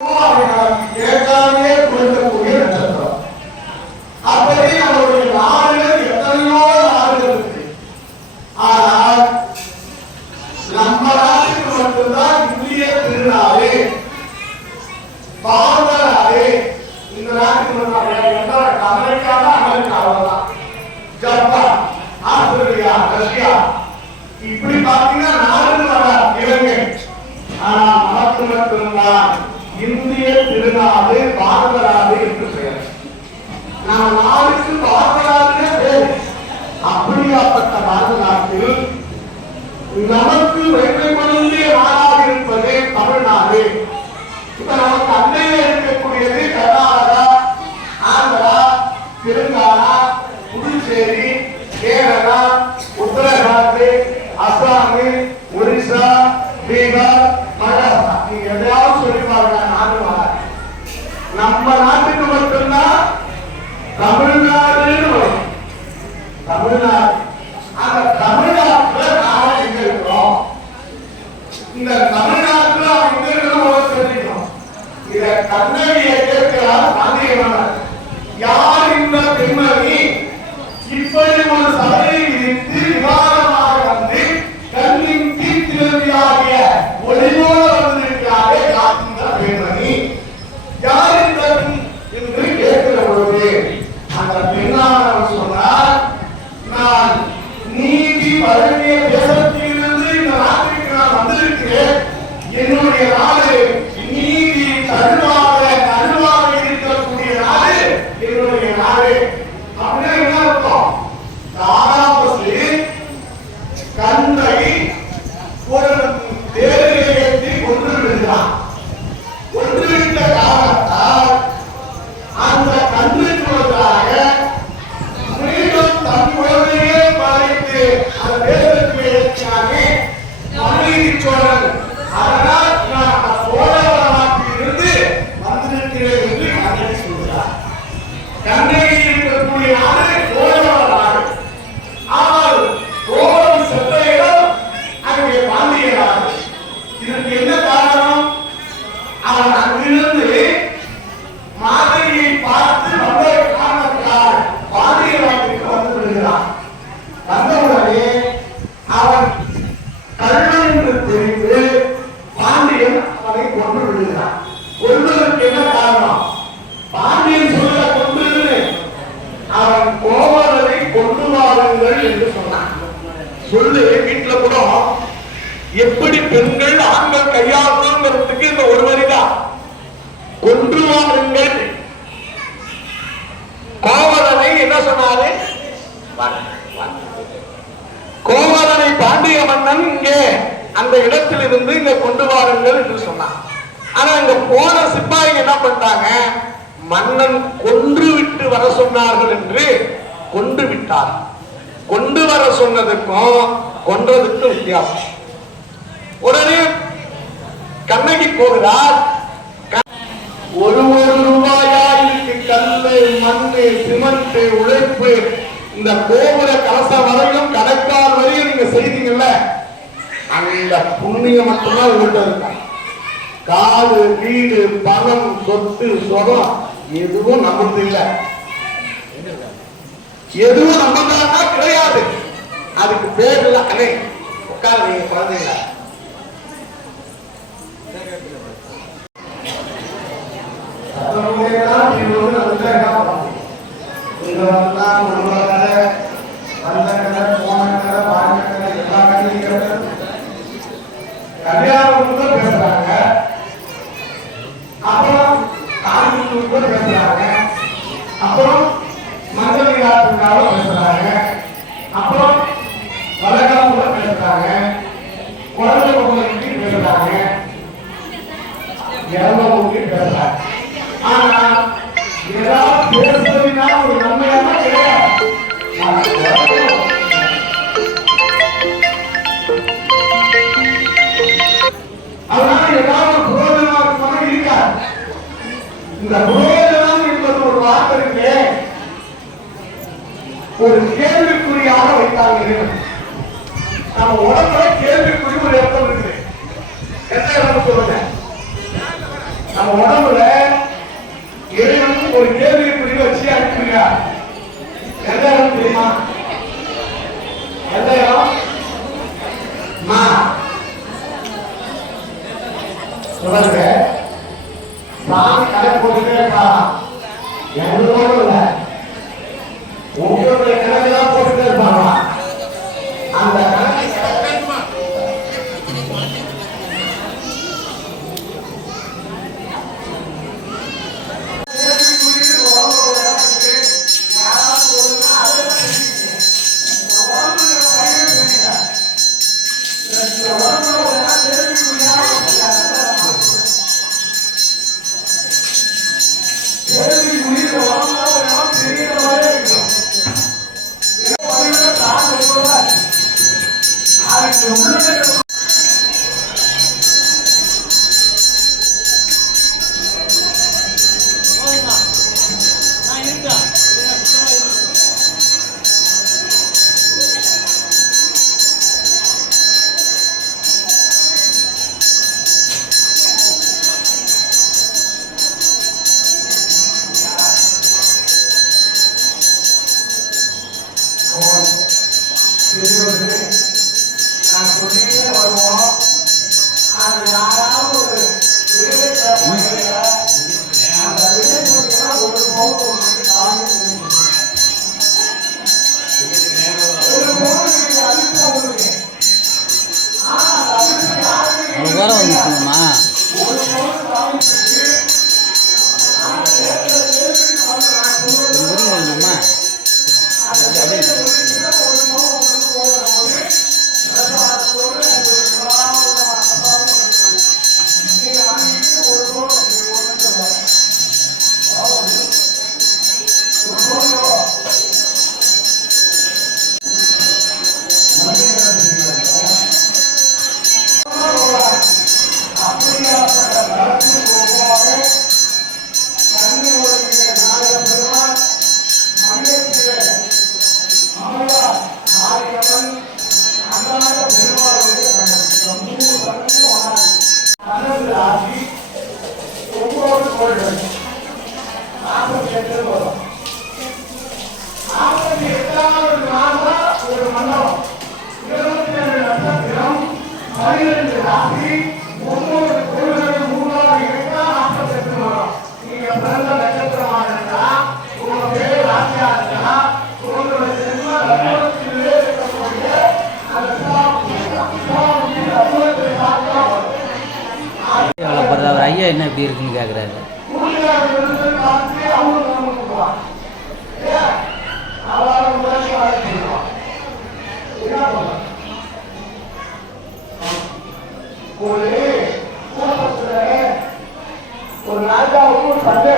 கேட்காமே கொடுக்கக்கூடிய நட்சத்திரம். அப்படி நம்மளுடைய நாடுகள் எத்தனையோ நாடுகள் இருக்கு. ஆனால் நம்ம நாட்டுக்கு மட்டும்தான் இந்திய திருநாளே பாரத நாடே. இந்த நாட்டுக்கு அமெரிக்கா தான், அமெரிக்கா அவ்வளவுதான், ஜப்பான், ஆஸ்திரேலியா, ரஷ்யா, இப்படி பாத்தீங்கன்னா நாடுகள் வர இலங்கை. ஆனா நமக்கு மட்டும்தான் இந்திய திருநாடு பாரத நாடு என்று பெயர். நம்ம நாடுக்கு பாரத நாடுனே பேர். அப்படியாப்பட்ட பாரத நாட்டில் நமக்கு வெற்றி பொருந்திய நாடாக இருப்பது தமிழ்நாடு. இப்ப நமக்கு அண்டையில இருக்கக்கூடியது கர்நாடகா, ஆந்திரா, தெலுங்கானா, புதுச்சேரி, கேரளா, உத்தரகாண்ட், அசாம், ஒரிசா, பீகார், மகாராஷ்டிரா. நீங்க எதையாவது சொல்லி பாருங்க, நாடு வர. நம்ம நாட்டுக்கு மட்டும்தான் தமிழ்நாடுன்னு வரும். தமிழ்நாடு. அந்த தமிழ்நாட்டுல நாம எங்க இருக்கிறோம்? இந்த தமிழ்நாட்டுல எங்க இருக்கிறோம் தெரிஞ்சுக்கணும். இத கண்ணகியை கேட்கிறார் காந்தியடிகள். யார் இந்த பெண்மணி இப்படி ஒரு சபையை விதித்து விவாதமாக வந்து கண்ணின் தீர்த்தியாகிய ஒளிவோடு வந்திருக்கிறாரே, யார் இந்த பெண்மணி? யார் இந்த என்று கேட்கிற பொழுது அந்த பெண்ணானவர் சொன்னார், நான் நீதி வழங்கிய தேசத்திலிருந்து இந்த நாட்டிற்கு நான் வந்திருக்கிறேன். என்னுடைய நாடு நீதி தருவாக இருக்கக்கூடிய நாடு என்னுடைய நாடு. அப்படின்னா என்ன அர்த்தம்? தாராபசு கந்தை ஒரு தேர்தலை கொண்டு விடுகிறான். கொண்டு விட்ட காரணத்தால் அந்த கண்ணுக்கு பதிலாக மீண்டும் தன் குழந்தையே படைத்து அந்த தேர்தலுக்கு இயக்கினானே மனுநீதி சோழன். அதனால் நான் சோழ நாட்டில் இருந்து வந்திருக்கிறேன் என்று கண்ணகி சொல்கிறார். கண்ணகி இருக்கக்கூடிய நாடு சோழ நாடு. ஆனால் சோழன் சென்ற இடம் அங்கே பாண்டிய நாடு. இதற்கு என்ன காரணம்? அவன் அங்கிருந்து மாதிரியை பார்த்து வந்த காரணத்தால் பாண்டிய நாட்டுக்கு வந்து விடுகிறான். வந்தவுடனே அவன் கள்ளன் என்று தெரிந்து பாண்டியன் அவனை கொண்டு விடுகிறான். கொள்வதற்கு என்ன காரணம்? பாண்டியன் சொல்ல கொண்டு அவன் கோவலனை கொண்டு வாருங்கள் என்று சொன்னான். சொல்லு வீட்டுல கூட எப்படி பெண்கள் ஆண்கள் கையாளணுங்கிறதுக்கு இந்த ஒரு வரிதான். கொண்டு வாருங்கள். கோவலனை என்ன சொன்னாரு? கோவலனை பாண்டிய மன்னன் இங்கே அந்த இடத்தில் இருந்து இங்க கொண்டு வாருங்கள் என்று சொன்னான். ஆனா இங்க போன சிப்பாய்கள் என்ன பண்ணிட்டாங்க? மன்னன் கொன்று விட்டு வர சொன்னார்கள் என்று கொண்டு விட்டார். கொண்டு வர சொன்னதுக்கும் கொன்றதுக்கும் வித்தியாசம். உடனே கண்ணகி போகிறார். ஒரு ரூபாயாயிருக்கு கல்லு, மண்ணு, சிமெண்ட், உழைப்பு, இந்த கோபுர கலசம் வரையும் கடைக்கால் வரையும் நீங்க செய்தீங்கல்ல, அந்த புண்ணியம் மட்டும்தான் உங்கள்கிட்ட இருக்கா. காடு, வீடு, பணம், சொத்து, சொகம் எதுவும் நம்மளுக்கு இல்லை. எதுவும் நம்மளா கிடையாது. அதுக்கு பேர் இல்ல. அண்ணே உட்கார, நீங்க குழந்தைங்க கல்யாணம் பேசுறாங்க, அப்புறம் காங்கிரஸ் பேசுறாங்க, அப்புறம் மஞ்சள் நீராட்டுக்காக பேசுறாங்க, அப்புறம் வளகாப்பு பேசுறாங்க, குழந்தை பொருளுக்கு பேசுறாங்க, இறந்தவங்களுக்கு பேசுறாங்க. ஆனா ஏதாவது பேசுறதுனா ஒரு நன்மையாக கிடையாது. அதனால ஏதாவது புரோஜனமாக இருக்காது. இந்த புரோஜனம் என்பது ஒரு வார்த்தை இருக்கு, ஒரு கேள்விக்குறியாக வைத்தாங்க. நம்ம உடம்புல கேள்விக்குறி ஒரு இடத்துல இருக்குது. என்ன இடம் சொல்லுங்க? நம்ம அவன் உடம்புல இறைவன் ஒரு கேள்வி புரிய வச்சு அனுப்பிடுறார். எந்த இடம் தெரியுமா? எந்த இடம்? சொல்லுங்க. சாமி கடை போட்டுட்டே இருப்பான். எங்களோட இல்ல, உங்களுடைய கணக்கெல்லாம் போட்டுட்டே இருப்பாங்க. அந்த கணக்கு ஐயா என்ன எப்படி இருக்குன்னு கேட்குறாரு. ஒரு ராஜாவுக்கு சண்டை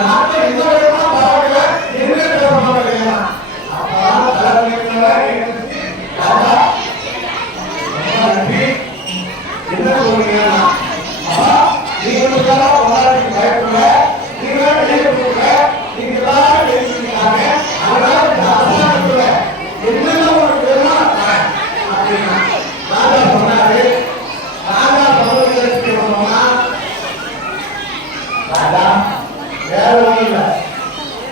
நாட்டை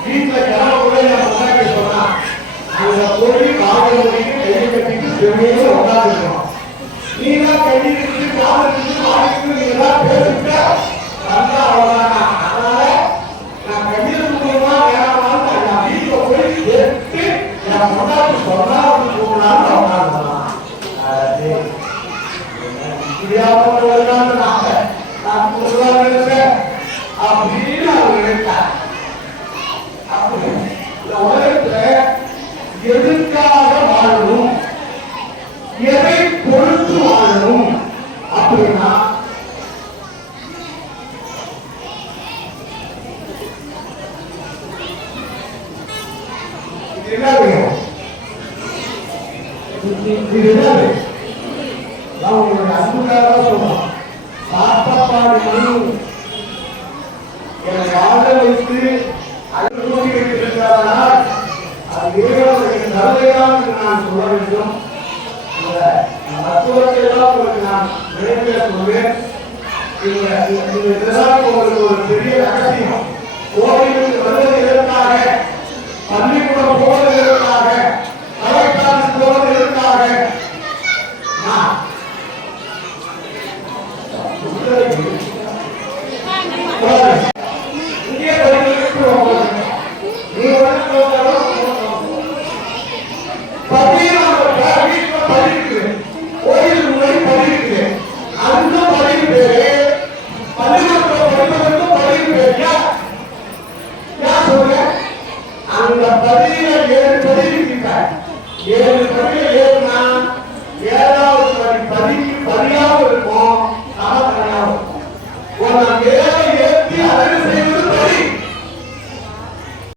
வீட்டுல கிளம்பக்குள்ள நான் முன்னாடி சொன்னா அங்க போய் காவல் முடிக்கு கையை கட்டிட்டு செமையில உட்காந்துருக்கணும். நீதான் கையை கட்டி காவலுக்கு வாங்கிட்டு நீங்க எல்லாம் பேசிட்டு வந்தா அவ்வளவுதானா. அதனால நான் கையில் மூலமா வேணாமான்னு நான் வீட்டுல போய் கேட்டு என் முன்னாடி சொன்னா கூடாது உட்காந்துக்கலாம். அப்படின்னு அவங்க நினைத்தார். இந்த உலகத்துல எதுக்காக வாழணும், எதை பொறுத்து வாழணும் அப்படின்னா இது என்ன வேணும்? இது என்ன? நான் உங்களுடைய அன்புக்காக சொல்றோம். சாப்பாடு மணி என்னை வாழ வைத்து அனுமதி வைத்திருக்கிறார்கள். அது இறைவனுடைய நல்லதான் என்று நான் சொல்ல வேண்டும். இந்த மருத்துவத்தை எல்லாம் உங்களுக்கு நான் நினைவில் சொல்வேன். இதெல்லாம் உங்களுக்கு ஒரு பெரிய ரகசியம். கோவிலுக்கு வருவது எதற்காக, பள்ளிக்கூடம் போவது எதற்காக, தலைக்காசு போவது எதற்காக, அந்த பதில 7 பதிவு 7 பதில